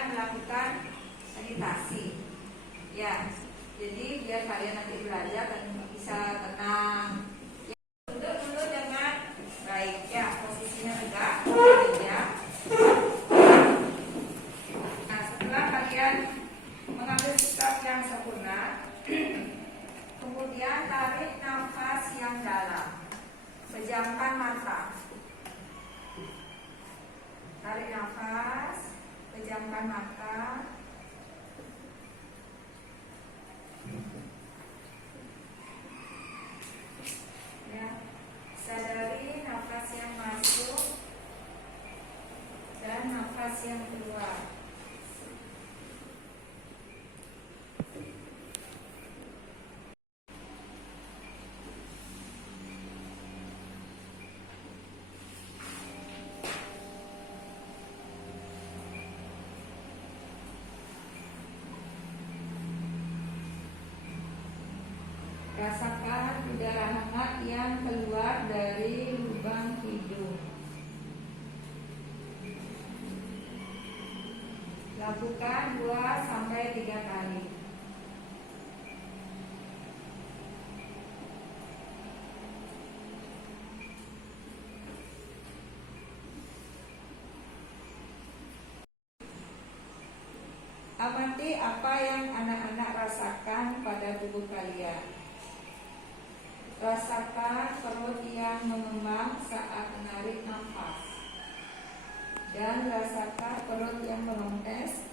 kalian melakukan sanitasi. Ya, jadi biar kalian nanti belajar dan bisa tenang. Ya, duduk dengan baik. Ya, posisinya tegak. Ya. Nah, setelah kalian mengambil sikap yang sempurna, kemudian tarik nafas yang dalam. Pejamkan mata. Tarik nafas, pejamkan mata. Ya, sadari nafas yang masuk dan nafas yang keluar. Rasakan udara hangat yang keluar dari lubang hidung. Lakukan 2-3 kali. Amati apa yang anak-anak rasakan pada tubuh kalian. Rasakan perut yang mengembang saat menarik nafas, dan rasakan perut yang mengempes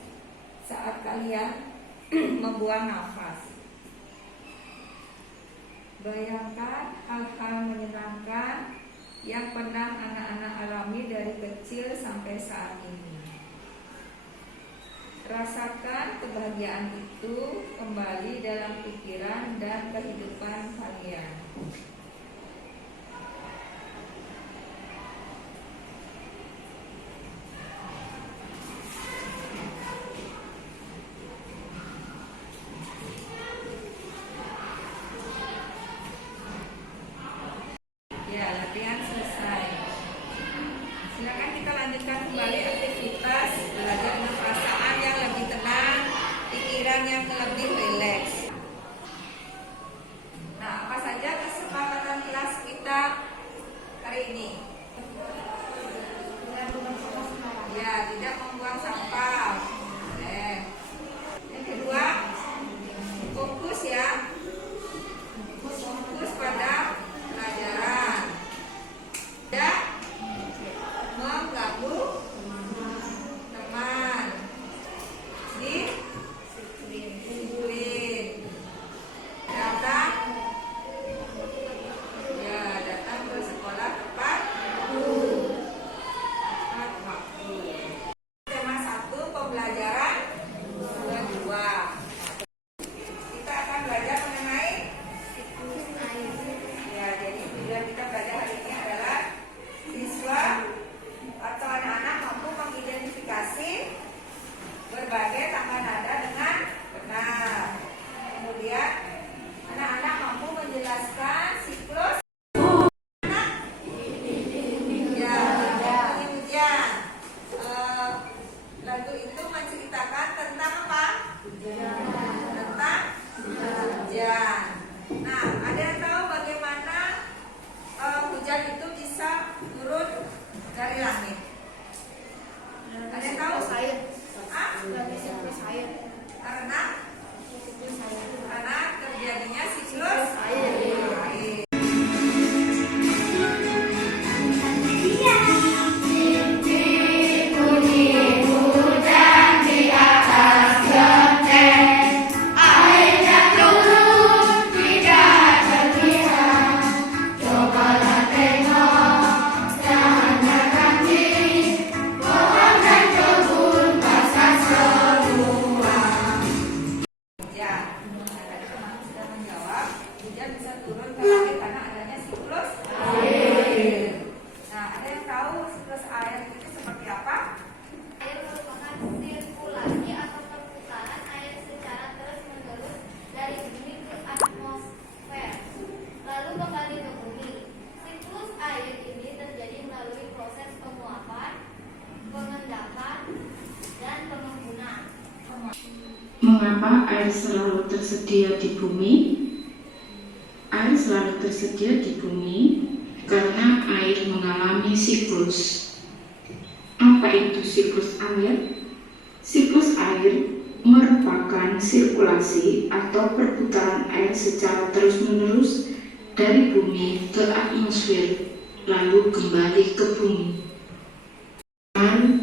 saat kalian membuang nafas. Bayangkan hal-hal menyenangkan yang pernah anak-anak alami dari kecil sampai saat ini. Rasakan kebahagiaan itu kembali dalam pikiran dan kehidupan kalian. Ya, latihan selesai. Silakan kita lanjutkan kembali aktivitas belajar dengan perasaan yang lebih tenang, pikiran yang lebih rileks. Nah, apa saja kesepakatan kelas kita hari ini? Ya, tidak membuang sampah. Yang kedua, fokus ya. Fokus pada pelajaran. Tidak mengganggu teman. Disiplin. Datang ke sekolah tepat waktu. Tema 1, pembelajaran kedua. Kita akan belajar mengenai ya, jadi tujuan kita belajar hari ini adalah siswa atau anak-anak mampu mengidentifikasi berbagai tangga nada dengan benar. Kemudian anak-anak mampu menjelaskan siklus lagu itu menceritakan tentang apa? Tentang hujan. Nah, ada yang tahu bagaimana hujan itu bisa turun dari langit? Ada yang tahu? Karena terjadinya siklus air. Hujan di atas genteng, airnya turun. Mengapa air selalu tersedia di bumi? Air selalu tersedia di bumi karena air mengalami siklus. Apa itu siklus air? Siklus air merupakan sirkulasi atau perputaran air secara terus-menerus dari bumi ke atmosfer, lalu kembali ke bumi. Dan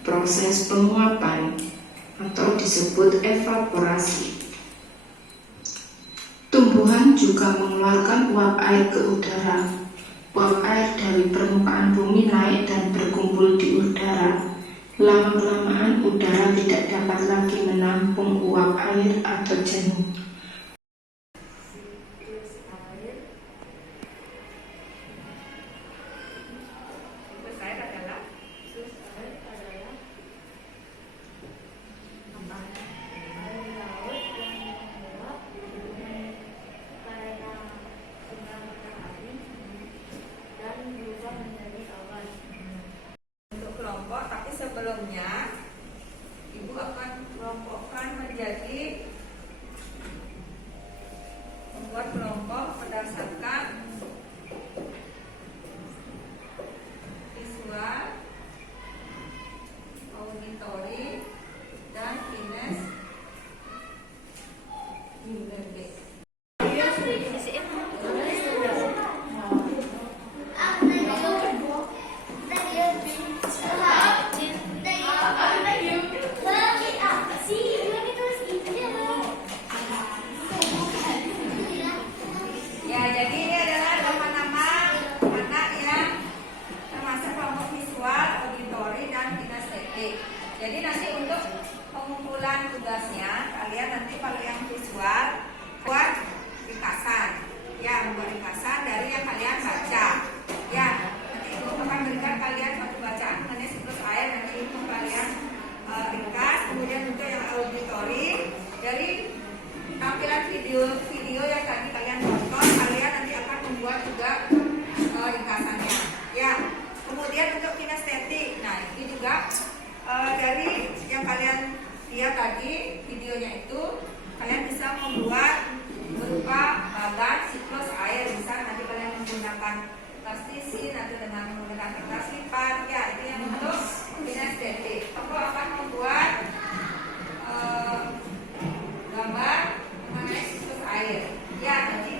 proses penguapan atau disebut evaporasi. Tumbuhan juga mengeluarkan uap air ke udara. Uap air dari permukaan bumi naik dan berkumpul di udara. Lama-kelamaan udara tidak dapat lagi menampung uap air atau jenuh. Kelompok, tapi sebelumnya Ibu akan kelompokkan menjadi membuat kelompok berdasarkan visual, auditory, dan kinestetik. Ya, jadi ini adalah nama-nama anak yang termasuk kelompok visual, auditory, dan kinestetik. Jadi nanti untuk pengumpulan tugasnya, kalian nanti kalau yang visual buat ringkasan, ya membuat ringkasan dari yang kalian baca. Ya, nanti Ibu akan berikan kalian satu bacaan mengenai siklus air, nanti Ibu kalian ringkas. Kemudian untuk yang auditory dari tampilan video yang tadi kalian tonton, kalian nanti akan membuat juga ringkasannya. Ya, kemudian untuk kinestetik, nah ini juga dari yang kalian lihat tadi videonya itu, kalian bisa membuat berupa bagan siklus air. Bisa nanti kalian menggunakan plastisi, nanti dengan menggunakan kertas lipat. Ya, itu yang untuk kinestetik. Aku akan membuat gambar mengenai siklus air. Ya, nanti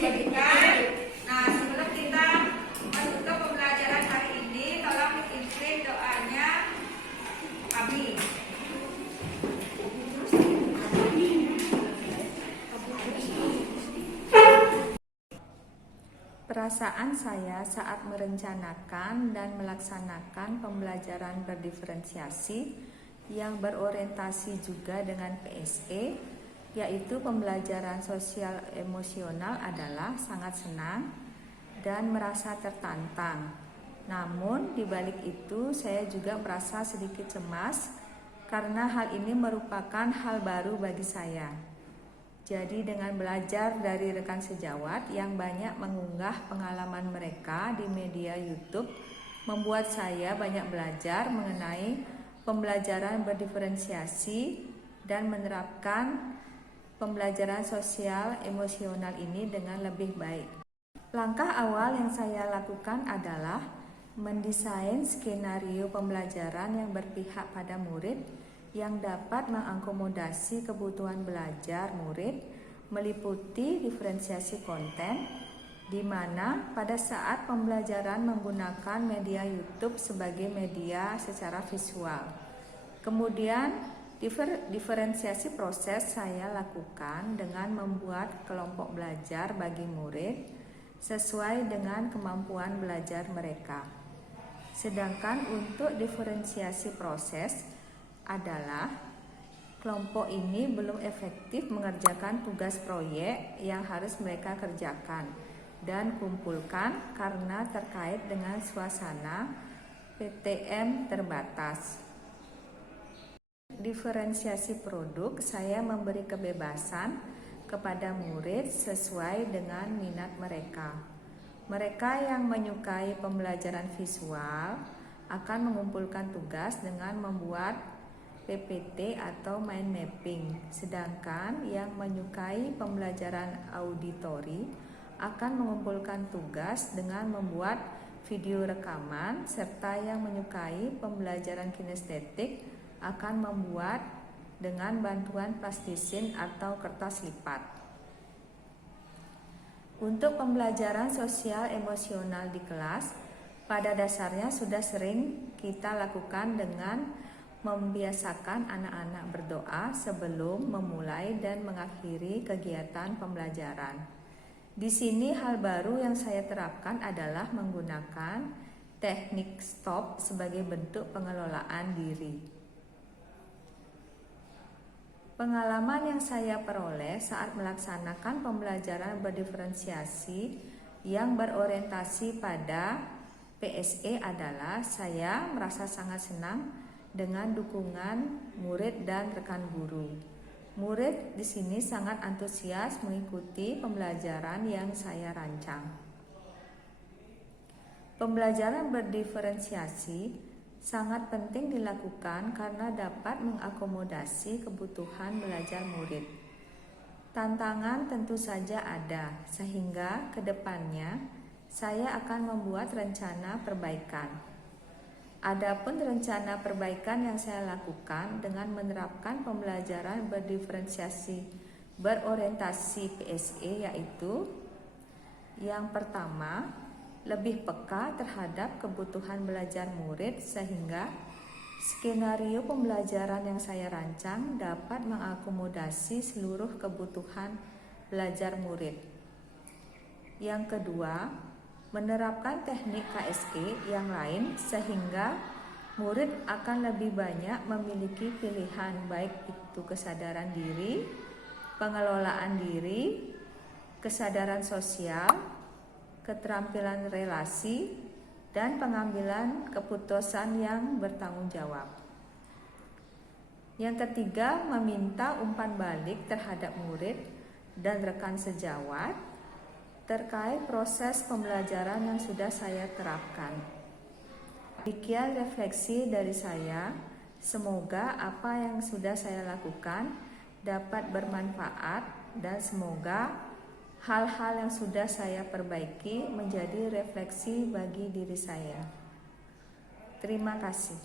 bagikan. Nah, sebelum kita masuk ke pembelajaran hari ini, tolong dikirim doanya Abi. Perasaan saya saat merencanakan dan melaksanakan pembelajaran berdiferensiasi yang berorientasi juga dengan PSE, yaitu pembelajaran sosial emosional, adalah sangat senang dan merasa tertantang. Namun di balik itu saya juga merasa sedikit cemas karena hal ini merupakan hal baru bagi saya. Jadi dengan belajar dari rekan sejawat yang banyak mengunggah pengalaman mereka di media YouTube, membuat saya banyak belajar mengenai pembelajaran berdiferensiasi dan menerapkan pembelajaran sosial emosional ini dengan lebih baik. Langkah awal yang saya lakukan adalah mendesain skenario pembelajaran yang berpihak pada murid yang dapat mengakomodasi kebutuhan belajar murid, meliputi diferensiasi konten, di mana pada saat pembelajaran menggunakan media YouTube sebagai media secara visual. Kemudian diferensiasi proses saya lakukan dengan membuat kelompok belajar bagi murid sesuai dengan kemampuan belajar mereka. Sedangkan untuk diferensiasi proses adalah kelompok ini belum efektif mengerjakan tugas proyek yang harus mereka kerjakan dan kumpulkan karena terkait dengan suasana PTM terbatas. Diferensiasi produk, saya memberi kebebasan kepada murid sesuai dengan minat mereka. Mereka yang menyukai pembelajaran visual akan mengumpulkan tugas dengan membuat PPT atau mind mapping, sedangkan yang menyukai pembelajaran auditori akan mengumpulkan tugas dengan membuat video rekaman, serta yang menyukai pembelajaran kinestetik akan membuat dengan bantuan plastisin atau kertas lipat. Untuk pembelajaran sosial emosional di kelas, pada dasarnya sudah sering kita lakukan dengan membiasakan anak-anak berdoa sebelum memulai dan mengakhiri kegiatan pembelajaran. Di sini hal baru yang saya terapkan adalah menggunakan teknik stop sebagai bentuk pengelolaan diri. Pengalaman yang saya peroleh saat melaksanakan pembelajaran berdiferensiasi yang berorientasi pada PSE adalah saya merasa sangat senang dengan dukungan murid dan rekan guru. Murid di sini sangat antusias mengikuti pembelajaran yang saya rancang. Pembelajaran berdiferensiasi sangat penting dilakukan karena dapat mengakomodasi kebutuhan belajar murid. Tantangan tentu saja ada, sehingga ke depannya saya akan membuat rencana perbaikan. Adapun rencana perbaikan yang saya lakukan dengan menerapkan pembelajaran berdiferensiasi berorientasi PSE, yaitu yang pertama, lebih peka terhadap kebutuhan belajar murid sehingga skenario pembelajaran yang saya rancang dapat mengakomodasi seluruh kebutuhan belajar murid. Yang kedua, menerapkan teknik KSE yang lain sehingga murid akan lebih banyak memiliki pilihan, baik itu kesadaran diri, pengelolaan diri, kesadaran sosial, keterampilan relasi, dan pengambilan keputusan yang bertanggung jawab. Yang ketiga, meminta umpan balik terhadap murid dan rekan sejawat terkait proses pembelajaran yang sudah saya terapkan. Demikian refleksi dari saya. Semoga apa yang sudah saya lakukan dapat bermanfaat dan semoga hal-hal yang sudah saya perbaiki menjadi refleksi bagi diri saya. Terima kasih.